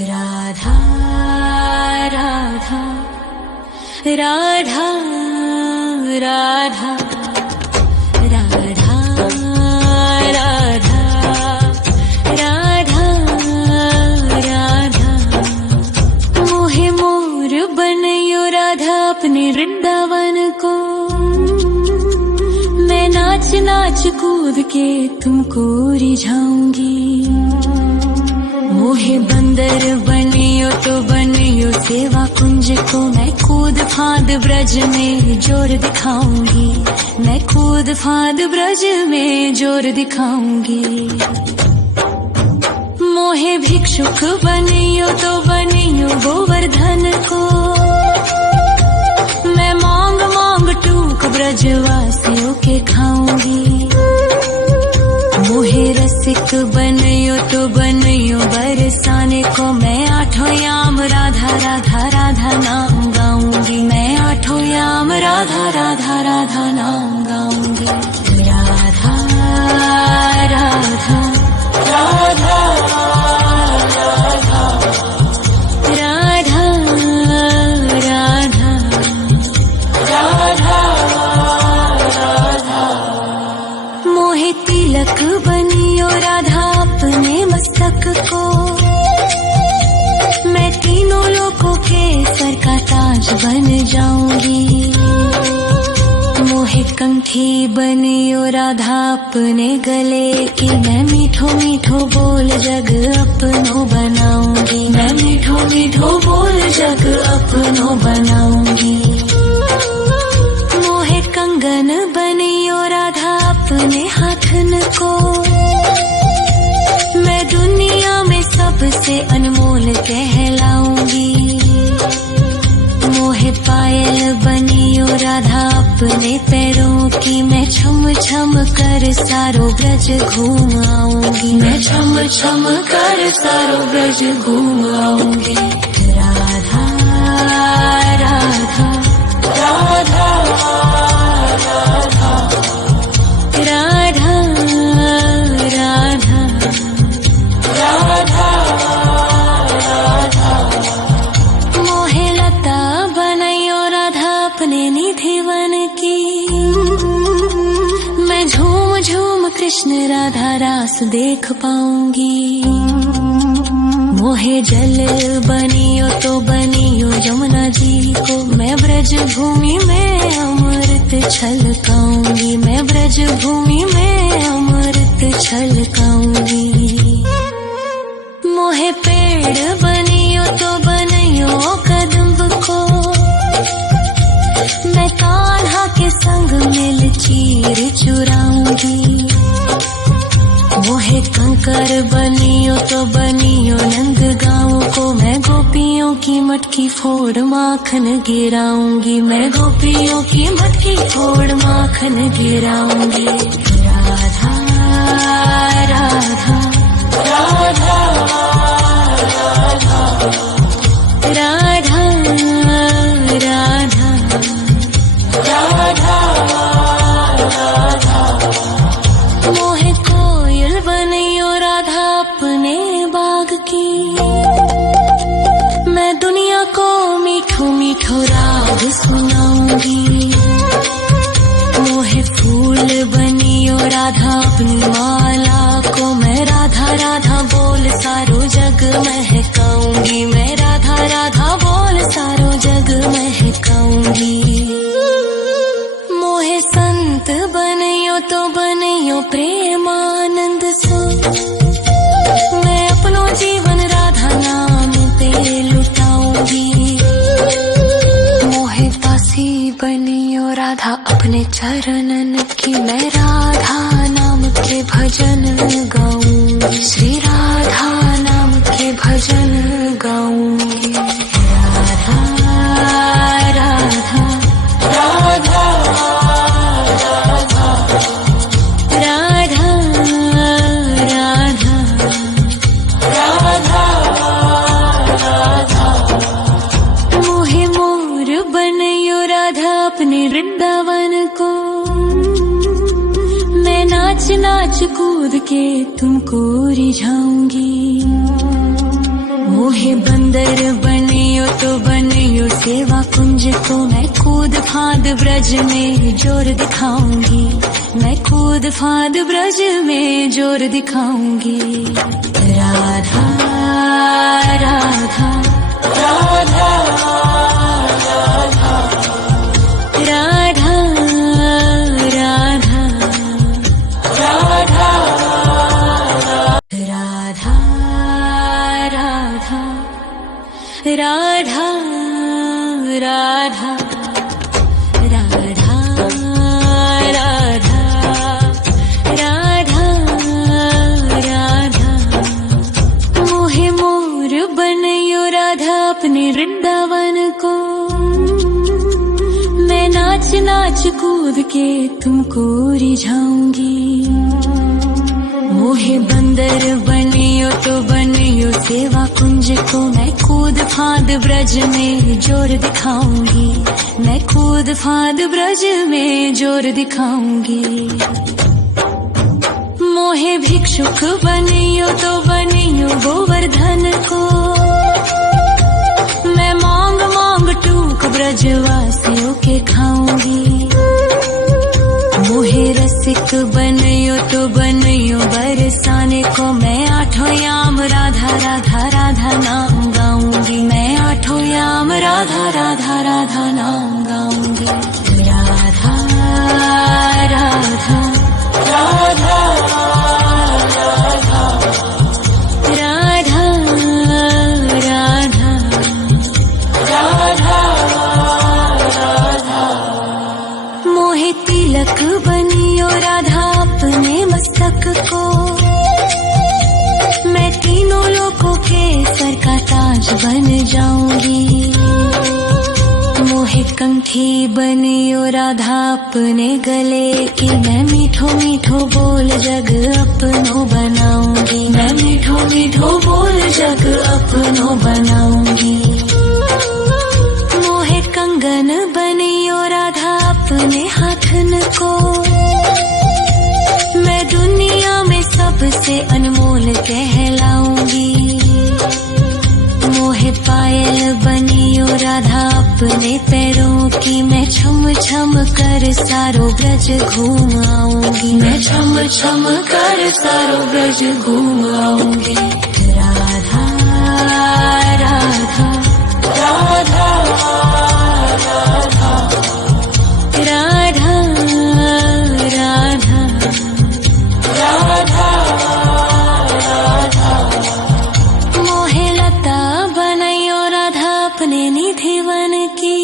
राधा राधा राधा राधा राधा राधा राधा राधा मोहे मोर बनयो राधा अपने वृंदावन को। मैं नाच नाच कूद के तुमको रिझाऊंगी। मोहे बंदर बनियो तो बनियो सेवा कुंज को। मैं कूद फांद ब्रज में जोर दिखाऊंगी। मैं कूद फांद ब्रज में जोर दिखाऊंगी। मोहे भिक्षुक बनियो तो बनियो गोवर्धन को। मैं मांग मांग टूक ब्रजवासियों के खाऊंगी। मोहे रसिक बनियो तो बनियो बरसाने को। मैं आठों याम राधा राधा राधा नाम गाऊंगी। मैं आठों याम राधा राधा राधा नाम गाऊंगी। राधा राधा राधा राधा राधा राधा राधा मोहे तिलक बनियो राधा अपने मस्तक को। मैं तीनों लोगों के सर का ताज बन जाऊंगी। मोहे कंठी बनियो राधा अपने गले की। मैं मीठो मीठो बोल जग अपनो बनाऊंगी। मैं मीठो मीठो बोल जग अपनो बनाऊंगी। मोहे कंगन बनियो राधा अपने हाथन को। मैं दुनिया में सबसे अनमोल कहलाऊंगी। मोहे पायल बनियो राधा अपने पैरों की। मैं छम छम कर सारो ब्रज घूम आऊंगी। मैं छम छम कर सारो ब्रज घूम आऊंगी। राधा राधा राधा राधा राधा राधा राधा राधा मोहे लता बनयो राधा अपने निधिवन की। मैं झूम झूम कृष्ण राधा रास देख पाऊंगी। मोहे जल बनियो तो बनियो यमुना जी को। मैं ब्रज भूमि में अमृत छलकाऊंगी। मैं ब्रज भूमि में अमृत छलकाऊंगी। मोहे पेड़ बनियो तो बनियो कदम्ब को। मैं कान्हा के संग मिल चीर चुराऊंगी। मोहे कंकर बनियो तो बनियो नंद गाँव को। मैं गोपियों की मटकी फोड़ माखन गिराऊंगी। मैं गोपियों की मटकी फोड़ माखन गिराऊंगी। राधा राधा राधा राधा राधा राधा राधा मोहे कोयल बनियो राधा अपने बाग की। मैं दुनिया को मीठो मीठो राग सुनाऊंगी। मोहे फूल बनियो राधा अपनी माला को। मैं राधा राधा बोल सारो जग महकाऊंगी। मैं राधा राधा बोल सारो जग महकाऊंगी। मोहे संत बनियो तो बनियो प्रेमानंद सो। मैं अपनो जीवन राधा नाम पे लुटाऊंगी। मोहे दासी बनियो राधा अपने चरणन की। मैं राधा नाम के भजन गाऊंगी। श्री राधा नाम के भजन गाऊंगी। राधा राधा राधा राधा राधा राधा राधा मोहे मोर बनयो राधा अपने वृंदावन को। मैं नाच नाच कूद के तुमको रिझाऊंगी। मोहे मोहे बंदर बनियो तो बनियो सेवा कुंज को मैं कूद फांद ब्रज में जोर दिखाऊंगी, मैं कूद फांद ब्रज में जोर दिखाऊंगी। राधा राधा राधा राधा राधा राधा राधा राधा राधा राधा राधा राधा राधा राधा मोहे मोर बनयो राधा अपने वृंदावन को, मैं नाच नाच कूद के तुमको रिझाऊंगी। मोहे बंदर बनियो तो बनियो सेवा कुंज को मैं कूद फांद ब्रज में जोर दिखाऊंगी, मैं कूद फांद ब्रज में जोर दिखाऊंगी। मोहे भिक्षुक बनियो तो बनियो गोवर्धन को, मैं मांग मांग टूक ब्रजवासियों के खाऊंगी। मोहे रसिक बनयो तो बनयो बरसाने को, मैं आठों याम राधा राधा राधा नाम गाऊंगी, मैं आठों याम राधा राधा राधा नाम गाऊंगी। राधा राधा राधा राधा राधा राधा राधा मोहे तिलक बनियो राधा अपने मस्तक को, मैं तीनों लोगों के सर का ताज बन जाऊंगी। मोहे कंठी बनियो राधा अपने गले की, मैं मीठो मीठो बोल जग अपनो बनाऊंगी, मैं मीठो मीठो बोल जग अपनो बनाऊंगी। मोहे कंगन बनियो राधा अपने हाथन को, मैं दुनिया में सबसे अनमोल कहलाऊंगी। मोहे पायल बनियो राधा अपने पैरों की, मैं छम छम कर सारो ब्रज घूम आऊंगी, मैं छम छम कर सारो ब्रज घूम आऊंगी। राधा राधा राधा राधा राधा राधा राधा मोहे लता बनयो राधा अपने निधि वन की,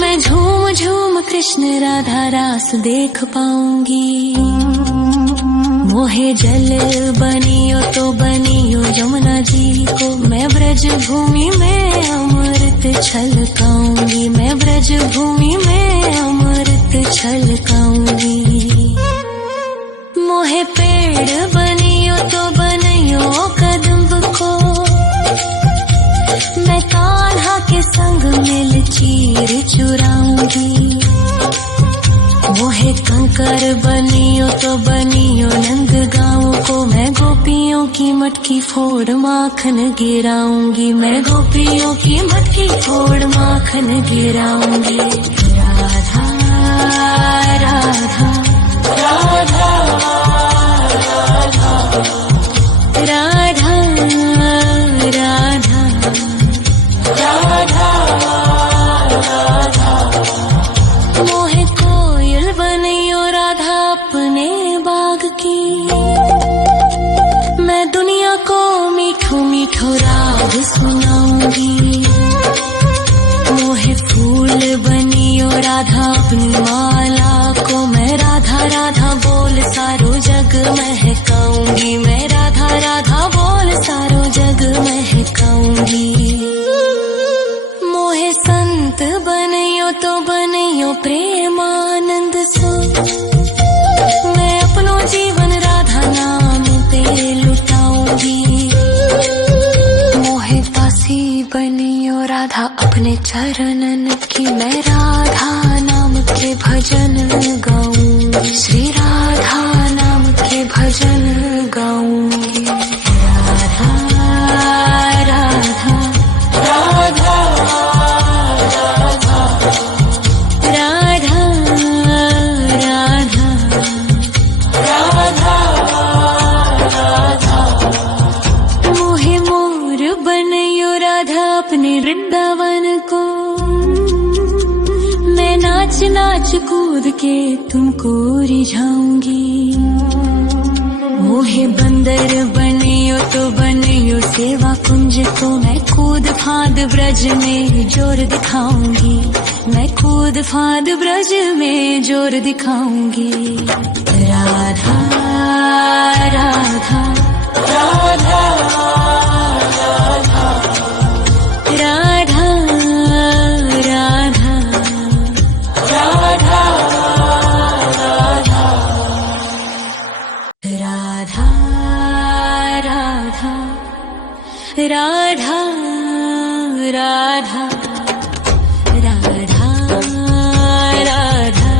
मैं झूम झूम कृष्ण राधा रास देख पाऊंगी। मोहे जल बनियो तो बनियो यमुना जी को, मैं ब्रज भूमि में अमृत छलकाऊंगी, मैं ब्रज भूमि में अमृत छलकाऊंगी। मोहे पेड़ बनियो तो बनियो कदम्ब को, मैं कान्हा के संग मिल चीर चुराऊंगी। मोहे कंकर बनियो तो बनियो नंद गाँव को, मैं गोपियों की मटकी फोड़ माखन गिराऊंगी, मैं गोपियों की मटकी फोड़ माखन गिराऊंगी। राधा राधा राधा राधा राधा राधा राधा मोहे कोयल बनियो राधा अपने बाग की, मैं दुनिया को मीठो मीठो राग सुनाऊंगी। मोहे फूल बनियो राधा अपनी माला को, मैं राधा राधा बोल सारो जग महकाऊंगी, मैं राधा राधा बोल सारो जग महकाऊंगी। मोहे संत बनियो तो बनियो प्रेमानंद सो, मैं अपनो जीवन राधा नाम पे लुटाऊंगी। मोहे दासी बनियो राधा अपने चरणन की, मैं राधा नाम के भजन गाऊंगी, श्री राधा नाम के भजन गाऊंगी। राधा अपने वृंदावन को। मैं नाच नाच कूद के तुमको रिझाऊंगी। मोहे बंदर बनियो तो बनियो सेवा कुंज को। मैं कूद फांद ब्रज में जोर दिखाऊंगी। मैं कूद फांद ब्रज में जोर दिखाऊंगी। राधा राधा राधा राधा राधा राधा राधा राधा राधा राधा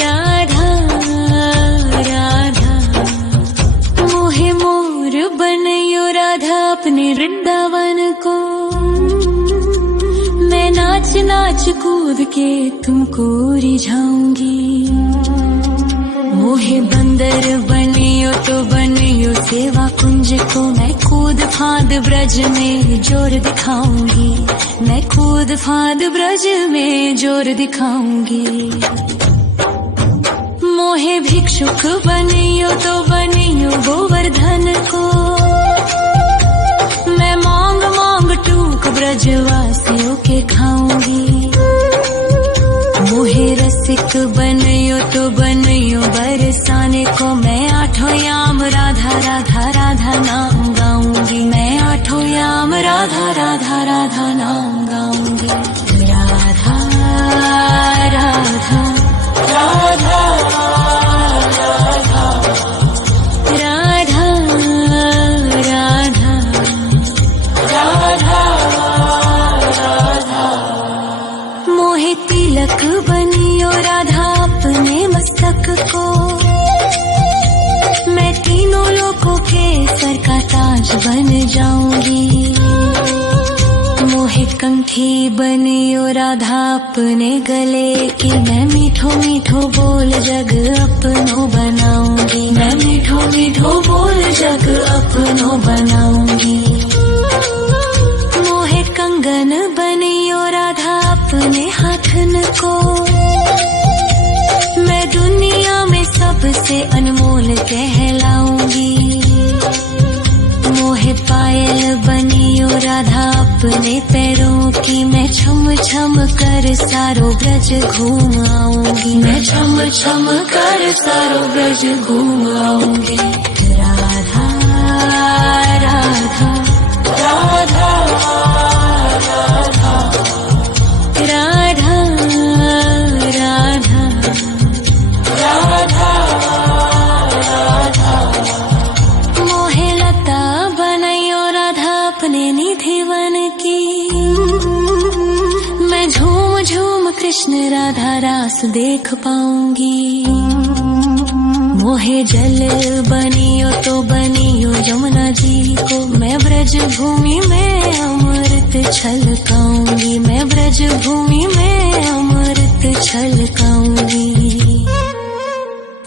राधा राधा मोहे मोर बनयो राधा अपने वृंदावन को। मैं नाच नाच कूद के तुमको रिझाऊंगी। मोहे बंदर बनियो तो बनियो सेवा कुंज को। मैं कूद फांद ब्रज में जोर दिखाऊंगी। मैं कूद फांद ब्रज में जोर दिखाऊंगी। मोहे भिक्षुक बनियो तो बनियो गोवर्धन को। मैं मांग मांग टूक ब्रजवासियों के खाऊंगी। मोहे रसिक बनियो तो बनियो बरसाने को। मैं आठों याम राधा राधा राधा नाम गाऊंगी। मैं आठों याम राधा राधा राधा नाम गाऊंगी। राधा राधा राधा राधा राधा राधा राधा मोहे तिलक बनियो राधा अपने मस्तक को। मैं तीनों लोगों के सर का ताज बन जाऊंगी। मोहे कंठी बनियो राधा अपने गले की। मैं मीठो मीठो बोल जग अपनो बनाऊंगी। मैं मीठो मीठो बोल जग अपनो बनाऊंगी। मोहे कंगन बनियो राधा अपने हाथन को। मैं दुनिया में सबसे अनमोल कहलाऊंगी। मोहे पायल बनियो राधा अपने पैरों की। मैं छम छम कर सारो ब्रज घूम आऊंगी। मैं छम छम कर सारो ब्रज घूम आऊंगी। राधा राधा राधा राधा राधा राधा राधा मोहे लता बनयो राधा अपने निधिवन की। मैं झूम झूम कृष्ण राधा रास देख पाऊंगी। मोहे जल बनियो तो बनियो यमुना जी को। मैं ब्रज भूमि में अमृत छलकाऊंगी। मैं ब्रज भूमि में अमृत छलकाऊंगी।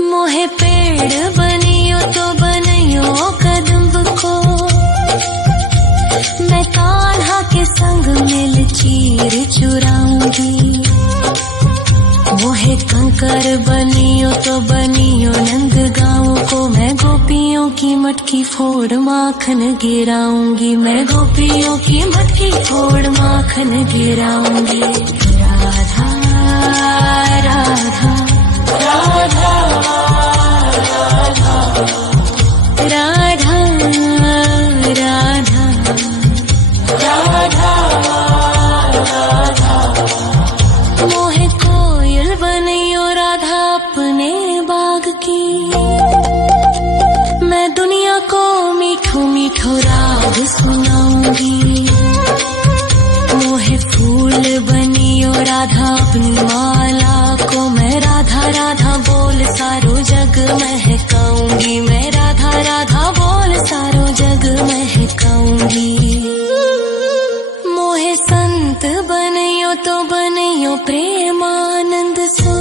मोहे पेड़ बनियो तो बनियो कदम्ब को। मैं कान्हा के संग मिल चीर चुराऊंगी। मोहे कंकर बनियो तो बनियो नंद गाँव को। मैं गोपियों की मटकी फोड़ माखन गिराऊंगी। मैं गोपियों की मटकी फोड़ माखन गिराऊंगी। राधा राधा राधा राधा राधा राधा राधा मोहे कोयल बनियो राधा अपने बाग की। मैं दुनिया को मीठो मीठो राग सुनाऊंगी। मोहे फूल बनियो राधा अपनी माला को। मैं राधा राधा बोल सारो जग महकाऊंगी। मैं राधा राधा बोल सारो जग महकाऊंगी। मोहे संत बनियो तो बनियो प्रेमानंद सो।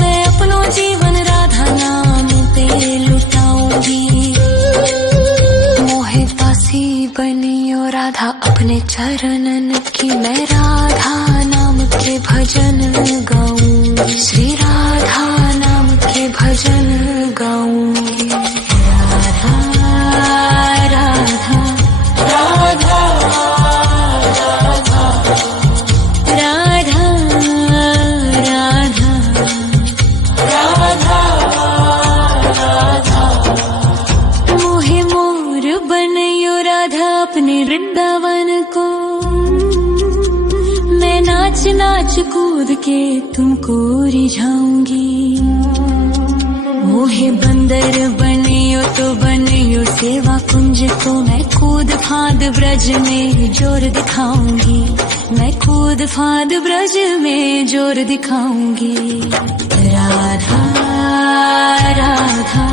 मैं अपनो जीवन राधा नाम पे लुटाऊंगी। मोहे पासी सी बनियो राधा अपने चरणन की, मैं राधा नाम के भजन गाऊं, श्री राधा नाम के भजन गाऊंगी। राधा राधा राधा राधा राधा राधा राधा मोहे मोर बनयो राधा अपने वृंदावन को, मैं नाच नाच कूद के तुमको रिझाऊंगी। मोहे बंदर बनियो तो बनियो सेवा कुंज को, मैं कूद फांद ब्रज में जोर दिखाऊंगी, मैं कूद फांद ब्रज में जोर दिखाऊंगी। राधा राधा